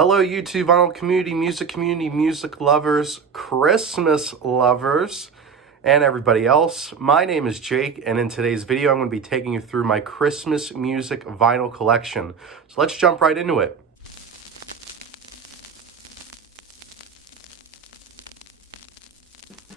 Hello, YouTube vinyl community, music lovers, Christmas lovers, and everybody else. My name is Jake, and in today's video, I'm going to be taking you through my Christmas music vinyl collection. So let's jump right into it.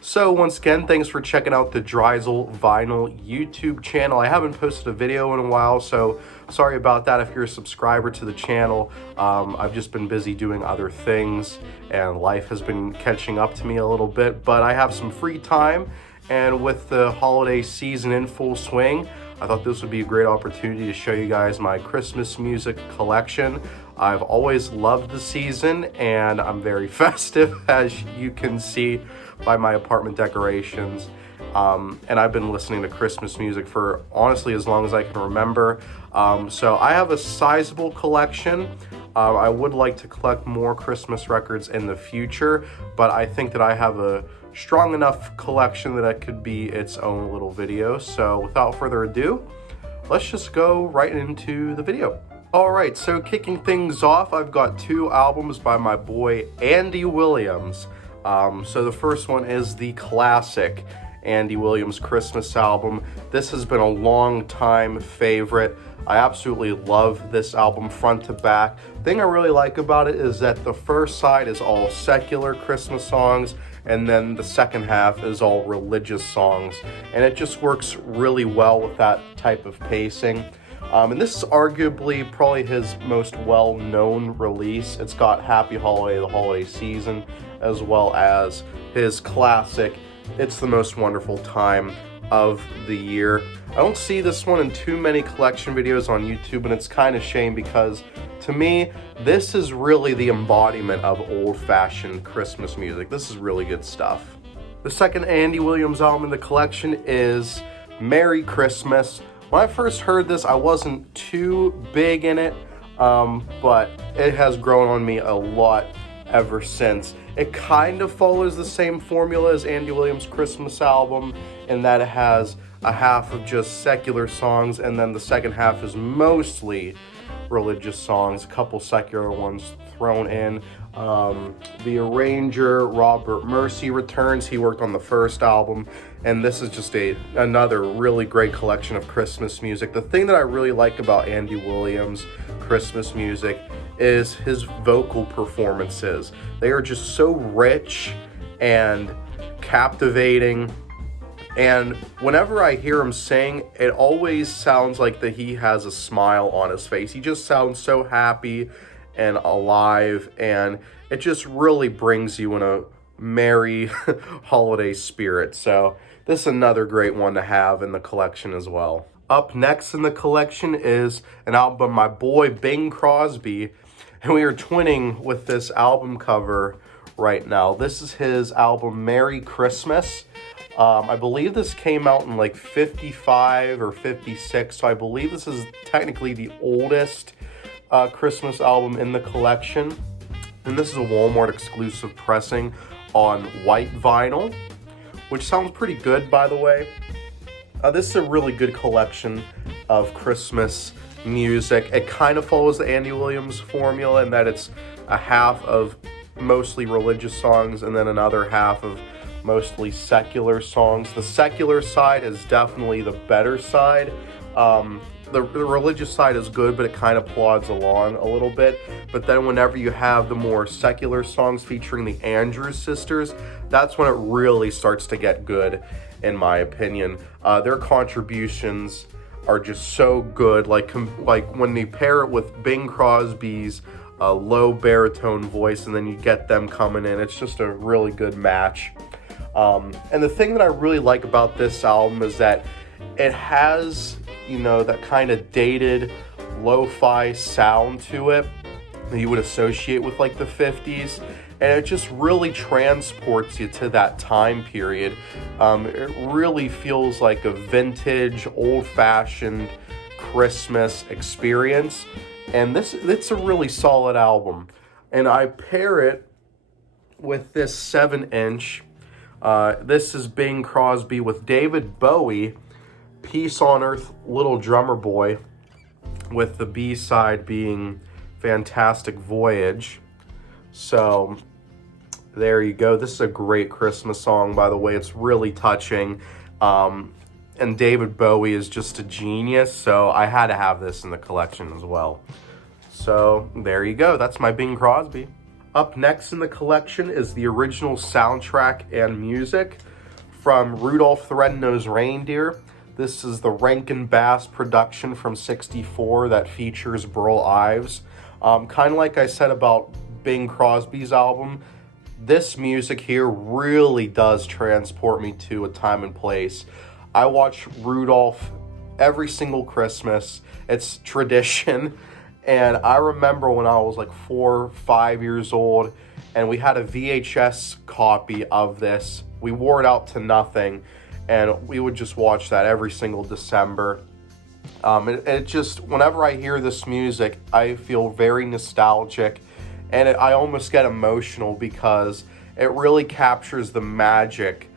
So once again, thanks for checking out the Drizel Vinyl YouTube channel. I haven't posted a video in a while, so sorry about that if you're a subscriber to the channel. I've just been busy doing other things, and life has been catching up to me a little bit, but I have some free time, and with the holiday season in full swing, I thought this would be a great opportunity to show you guys my Christmas music collection. I've always loved the season, and I'm very festive, as you can see by my apartment decorations. And I've been listening to Christmas music for honestly as long as I can remember. So I have a sizable collection. I would like to collect more Christmas records in the future, but I think that I have a strong enough collection that it could be its own little video. So without further ado, let's just go right into the video. Alright, so kicking things off, I've got two albums by my boy Andy Williams. So the first one is the classic Andy Williams Christmas album. This has been a long time favorite. I absolutely love this album front to back. The thing I really like about it is that the first side is all secular Christmas songs, and then the second half is all religious songs. And it just works really well with that type of pacing. And this is arguably probably his most well-known release. It's got Happy Holiday, the holiday season, as well as his classic, It's the Most Wonderful Time of the Year. I don't see this one in too many collection videos on YouTube, and it's kind of a shame because, to me, this is really the embodiment of old-fashioned Christmas music. This is really good stuff. The second Andy Williams album in the collection is Merry Christmas. When I first heard this, I wasn't too big in it, but it has grown on me a lot ever since. It kind of follows the same formula as Andy Williams' Christmas album in that it has a half of just secular songs, and then the second half is mostly religious songs, a couple secular ones thrown in. The arranger, Robert Mercy, returns. He worked on the first album, and this is just another really great collection of Christmas music. The thing that I really like about Andy Williams' Christmas music is his vocal performances. They are just so rich and captivating, and whenever I hear him sing, it always sounds like that he has a smile on his face. He just sounds so happy and alive, and it just really brings you in a merry holiday spirit. So this is another great one to have in the collection as well. Up next in the collection is an album by my boy Bing Crosby, and we are twinning with this album cover right now. This is his album Merry Christmas. I believe this came out in like 55 or 56, so I believe this is technically the oldest Christmas album in the collection. And this is a Walmart exclusive pressing on white vinyl, which sounds pretty good, by the way. This is a really good collection of Christmas music. It kind of follows the Andy Williams formula in that it's a half of mostly religious songs and then another half of mostly secular songs. The secular side is definitely the better side. The religious side is good, but it kind of plods along a little bit. But then whenever you have the more secular songs featuring the Andrews sisters, that's when it really starts to get good, in my opinion. Their contributions are just so good. Like when they pair it with Bing Crosby's low baritone voice, and then you get them coming in, it's just a really good match. And the thing that I really like about this album is that it has, you know, that kind of dated lo-fi sound to it that you would associate with like the 50s, and it just really transports you to that time period. It really feels like a vintage, old-fashioned Christmas experience, and it's a really solid album. And I pair it with this 7-inch. This is Bing Crosby with David Bowie, Peace on Earth, Little Drummer Boy, with the B-side being Fantastic Voyage. So there you go. This is a great Christmas song, by the way. It's really touching. And David Bowie is just a genius, so I had to have this in the collection as well. So there you go. That's my Bing Crosby. Up next in the collection is the original soundtrack and music from Rudolph the Red-Nosed Reindeer. This is the Rankin Bass production from '64 that features Burl Ives. Kind of like I said about Bing Crosby's album, this music here really does transport me to a time and place. I watch Rudolph every single Christmas. It's tradition. And I remember when I was like 4 or 5 years old, and we had a VHS copy of this. We wore it out to nothing, and we would just watch that every single December. It just, whenever I hear this music, I feel very nostalgic, and I almost get emotional because it really captures the magic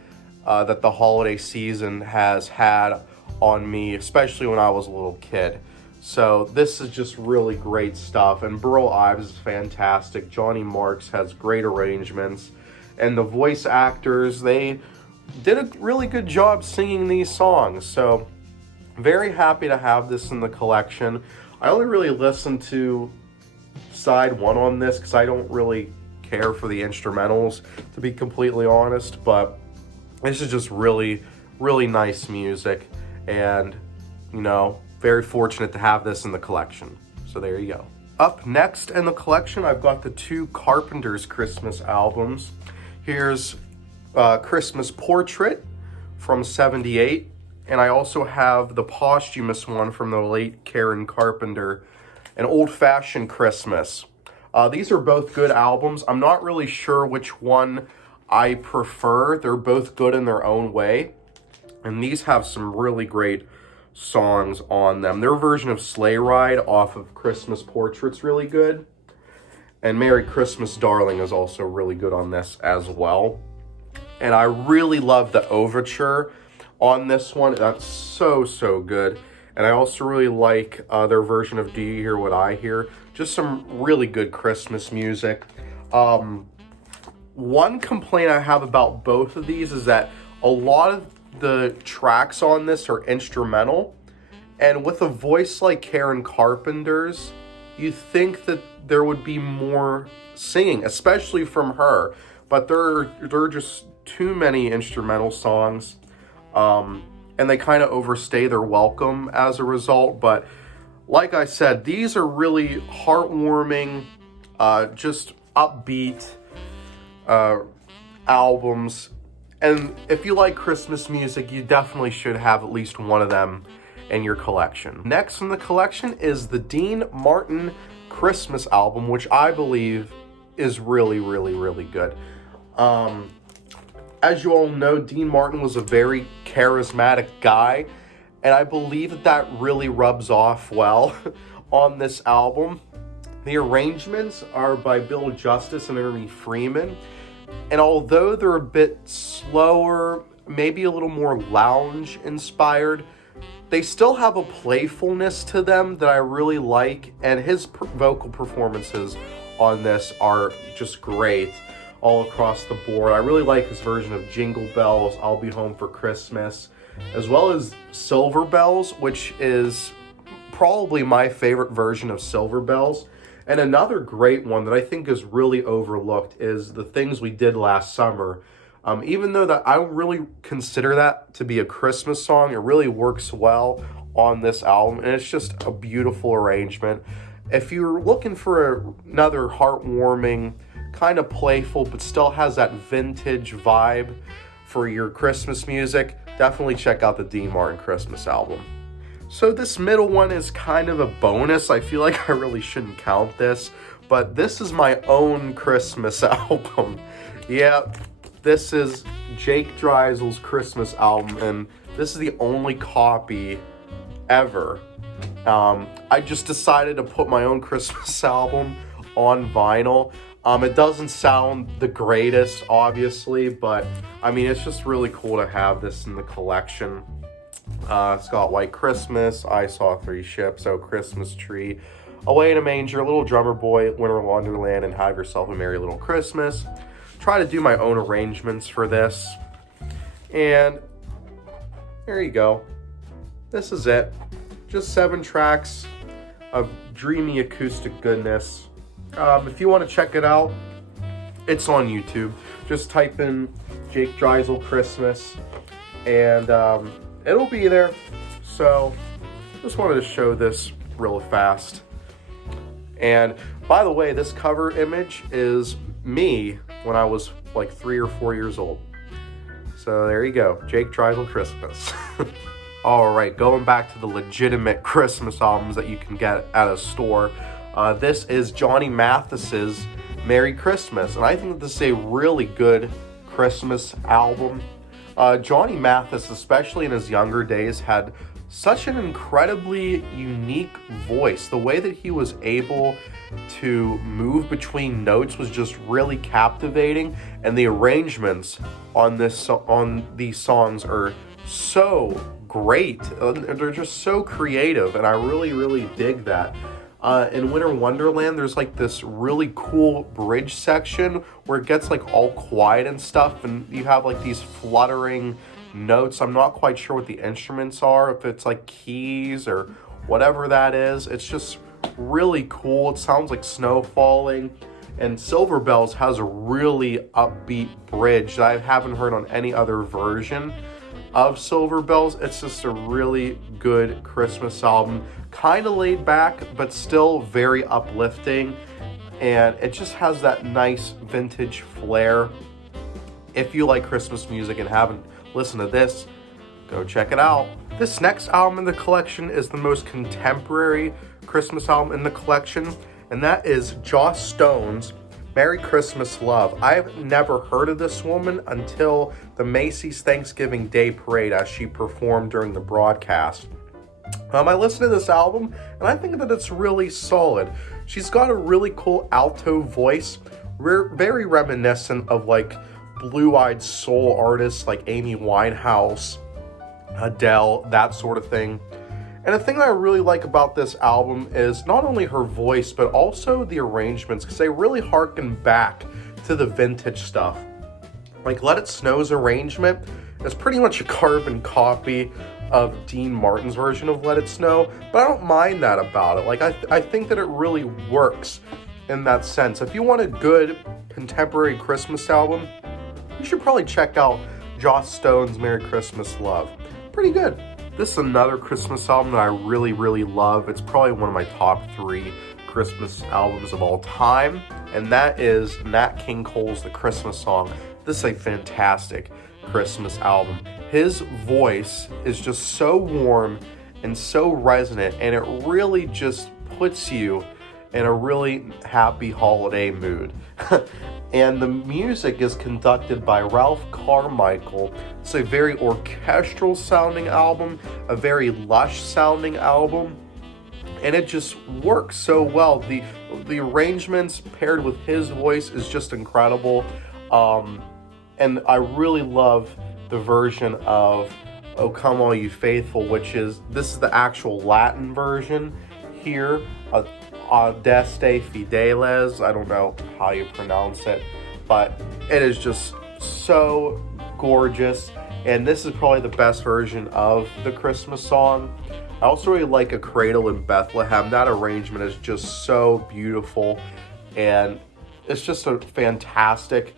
that the holiday season has had on me, especially when I was a little kid. So this is just really great stuff, and Burl Ives is fantastic. Johnny Marks has great arrangements, and the voice actors, they did a really good job singing these songs. So very happy to have this in the collection. I only really listened to side one on this because I don't really care for the instrumentals, to be completely honest, but this is just really, really nice music, and, you know, very fortunate to have this in the collection. So there you go. Up next in the collection, I've got the 2 Carpenters Christmas albums. Here's Christmas Portrait from '78, and I also have the posthumous one from the late Karen Carpenter, An Old-Fashioned Christmas. These are both good albums. I'm not really sure which one I prefer. They're both good in their own way, and these have some really great songs on them. Their version of Sleigh Ride off of Christmas Portrait's really good, and Merry Christmas Darling is also really good on this as well. And I really love the overture on this one. That's so good. And I also really like their version of Do You Hear What I Hear? Just some really good Christmas music. One complaint I have about both of these is that a lot of the tracks on this are instrumental, and with a voice like Karen Carpenter's, you think that there would be more singing, especially from her, but there are just too many instrumental songs, and they kind of overstay their welcome as a result. But like I said, these are really heartwarming, just upbeat albums. And if you like Christmas music, you definitely should have at least one of them in your collection. Next in the collection is the Dean Martin Christmas album, which I believe is really good. As you all know, Dean Martin was a very charismatic guy, and I believe that really rubs off well on this album. The arrangements are by Bill Justice and Ernie Freeman, and although they're a bit slower, maybe a little more lounge inspired, they still have a playfulness to them that I really like, and his vocal performances on this are just great all across the board. I really like his version of Jingle Bells, I'll Be Home for Christmas, as well as Silver Bells, which is probably my favorite version of Silver Bells. And another great one that I think is really overlooked is The Things We Did Last Summer. Even though that I don't really consider that to be a Christmas song, it really works well on this album, and it's just a beautiful arrangement. If you're looking for another heartwarming, kind of playful, but still has that vintage vibe for your Christmas music, definitely check out the Dean Martin Christmas album. So this middle one is kind of a bonus. I feel like I really shouldn't count this, but this is my own Christmas album. Yeah, this is Jake Dreisel's Christmas album, and this is the only copy ever. I just decided to put my own Christmas album on vinyl. It doesn't sound the greatest, obviously, but I mean, it's just really cool to have this in the collection. It's got White Christmas, I Saw Three Ships, Oh Christmas Tree, Away in a Manger, Little Drummer Boy, Winter Wonderland, and Have Yourself a Merry Little Christmas. Try to do my own arrangements for this. And there you go. This is it. Just 7 tracks of dreamy acoustic goodness. If you want to check it out, it's on YouTube. Just type in Jake Dreisel Christmas, and it'll be there. So, just wanted to show this real fast. And by the way, this cover image is me when I was like 3 or 4 years old. So there you go, Jake Dreisel Christmas. Alright, going back to the legitimate Christmas albums that you can get at a store. This is Johnny Mathis's Merry Christmas, and I think this is a really good Christmas album. Johnny Mathis, especially in his younger days, had such an incredibly unique voice. The way that he was able to move between notes was just really captivating, and the arrangements on these songs are so great. They're just so creative, and I really dig that. In Winter Wonderland, there's like this really cool bridge section where it gets like all quiet and stuff, and you have like these fluttering notes. I'm not quite sure what the instruments are, if it's like keys or whatever that is. It's just really cool. It sounds like snow falling. And Silver Bells has a really upbeat bridge that I haven't heard on any other version of Silver Bells. It's just a really good Christmas album. Kind of laid back, but still very uplifting. And it just has that nice vintage flair. If you like Christmas music and haven't listened to this, go check it out. This next album in the collection is the most contemporary Christmas album in the collection, and that is Joss Stone's Merry Christmas Love. I've never heard of this woman until the Macy's Thanksgiving Day Parade as she performed during the broadcast. I listened to this album, and I think that it's really solid. She's got a really cool alto voice, very reminiscent of like blue-eyed soul artists like Amy Winehouse, Adele, that sort of thing. And the thing that I really like about this album is not only her voice, but also the arrangements, because they really harken back to the vintage stuff. Like Let It Snow's arrangement is pretty much a carbon copy of Dean Martin's version of Let It Snow, but I don't mind that about it. Like I think that it really works in that sense. If you want a good contemporary Christmas album, you should probably check out Joss Stone's Merry Christmas Love. Pretty good. This is another Christmas album that I really love. It's probably one of my top 3 Christmas albums of all time, and that is Nat King Cole's The Christmas Song. This is a fantastic Christmas album. His voice is just so warm and so resonant, and it really just puts you in a really happy holiday mood. And the music is conducted by Ralph Carmichael. It's a very orchestral sounding album, a very lush sounding album, and it just works so well. The arrangements paired with his voice is just incredible. And I really love the version of O Come All You Faithful, this is the actual Latin version here. Adeste Fideles, I don't know how you pronounce it, but it is just so gorgeous, and this is probably the best version of the Christmas song. I also really like A Cradle in Bethlehem. That arrangement is just so beautiful, and it's just a fantastic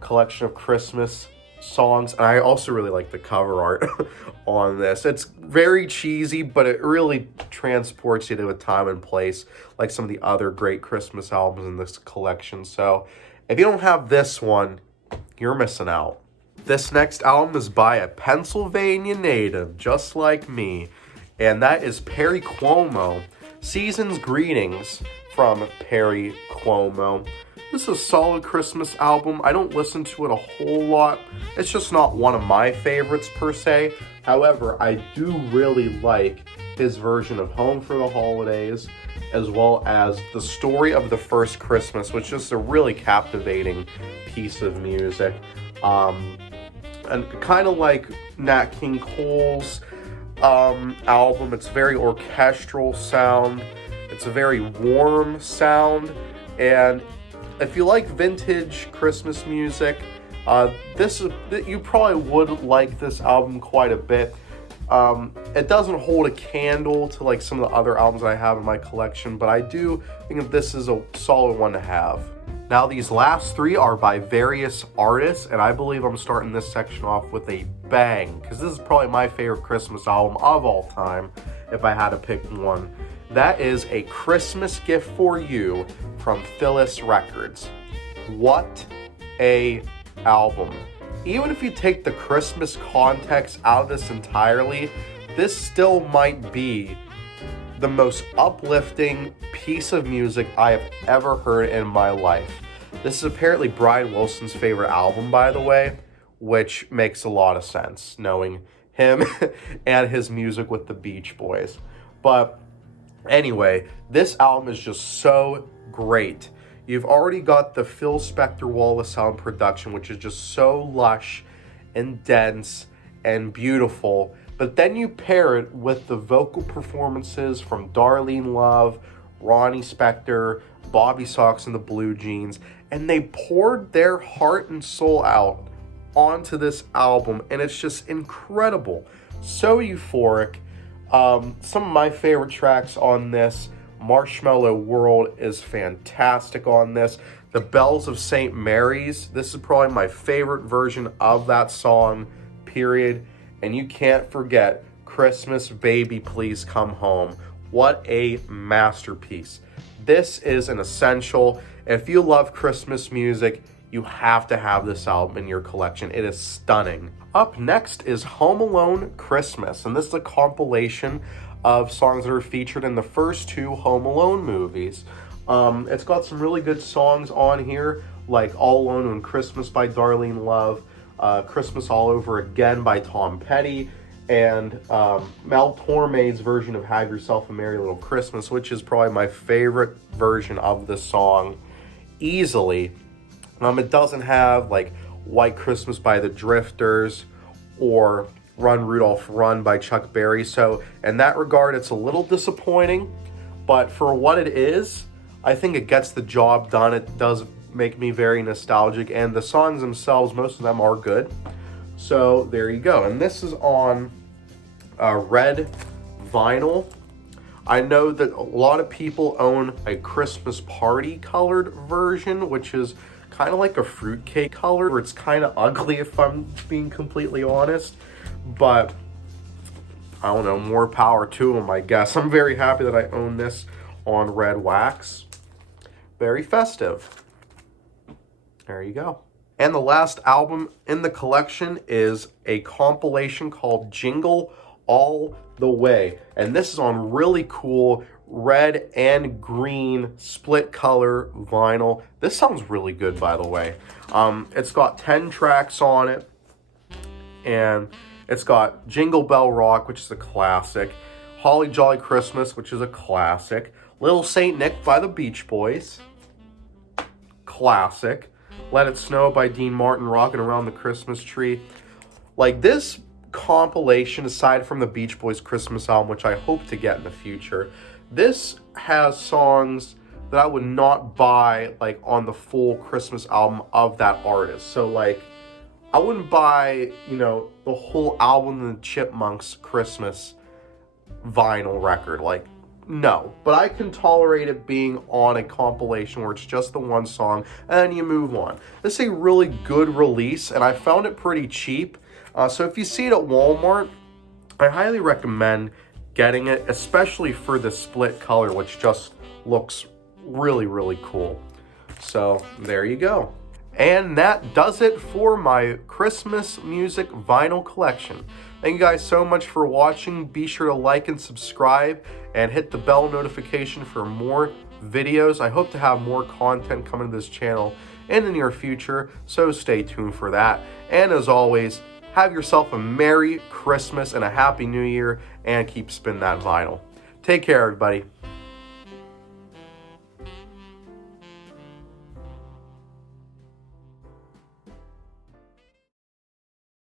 collection of Christmas songs. And I also really like the cover art on this. It's very cheesy, but it really transports you to a time and place like some of the other great Christmas albums in this collection. So if you don't have this one, you're missing out. This next album is by a Pennsylvania native just like me, and that is Perry Como. Season's Greetings from Perry Como. This is a solid Christmas album. I don't listen to it a whole lot. It's just not one of my favorites per se. However, I do really like his version of Home for the Holidays, as well as The Story of the First Christmas, which is a really captivating piece of music. And kind of like Nat King Cole's album, it's very orchestral sound. It's a very warm sound, and if you like vintage Christmas music, you probably would like this album quite a bit. It doesn't hold a candle to like some of the other albums I have in my collection, but I do think that this is a solid one to have. Now, these last three are by various artists, and I believe I'm starting this section off with a bang, because this is probably my favorite Christmas album of all time, if I had to pick one. That is A Christmas Gift for You from Phyllis Records. What a album. Even if you take the Christmas context out of this entirely, this still might be the most uplifting piece of music I have ever heard in my life. This is apparently Brian Wilson's favorite album, by the way, which makes a lot of sense, knowing him and his music with the Beach Boys. But anyway, this album is just so great. You've already got the Phil Spector Wallace sound production, which is just so lush and dense and beautiful. But then you pair it with the vocal performances from Darlene Love, Ronnie Spector, Bobby Sox and the Blue Jeans, and they poured their heart and soul out onto this album, and it's just incredible. So euphoric. Some of my favorite tracks on this, Marshmallow World is fantastic on this. The Bells of St. Mary's, this is probably my favorite version of that song, period. And you can't forget Christmas Baby Please Come Home. What a masterpiece. This is an essential. If you love Christmas music, you have to have this album in your collection. It is stunning. Up next is Home Alone Christmas, and this is a compilation of songs that are featured in the first two Home Alone movies. It's got some really good songs on here, like All Alone on Christmas by Darlene Love, Christmas All Over Again by Tom Petty, and Mel Torme's version of Have Yourself a Merry Little Christmas, which is probably my favorite version of the song, easily. It doesn't have like White Christmas by the Drifters or Run Rudolph Run by Chuck Berry, so in that regard it's a little disappointing, but for what it is, I think it gets the job done. It does make me very nostalgic, and the songs themselves, most of them are good. So there you go, and this is on red vinyl. I know that a lot of people own a Christmas Party colored version, which is kind of like a fruitcake color, where it's kind of ugly if I'm being completely honest. But I don't know, more power to them, I guess. I'm very happy that I own this on red wax. Very festive. There you go. And the last album in the collection is a compilation called Jingle All the Way. And this is on really cool red and green split color vinyl. This sounds really good, by the way. It's got 10 tracks on it, and it's got Jingle Bell Rock, which is a classic, Holly Jolly Christmas, which is a classic, Little Saint Nick by the Beach Boys, classic, Let It Snow by Dean Martin, Rockin' Around the Christmas Tree. Like, this compilation, aside from the Beach Boys Christmas album, which I hope to get in the future, this has songs that I would not buy like on the full Christmas album of that artist. So like, I wouldn't buy, the whole album of the Chipmunks Christmas vinyl record. Like, no. But I can tolerate it being on a compilation where it's just the one song and then you move on. This is a really good release, and I found it pretty cheap. So if you see it at Walmart, I highly recommend getting it, especially for the split color, which just looks really, really cool. So there you go. And that does it for my Christmas music vinyl collection. Thank you guys so much for watching. Be sure to like and subscribe and hit the bell notification for more videos. I hope to have more content coming to this channel in the near future, so stay tuned for that. And as always, have yourself a Merry Christmas and a Happy New Year, and keep spinning that vinyl. Take care, everybody.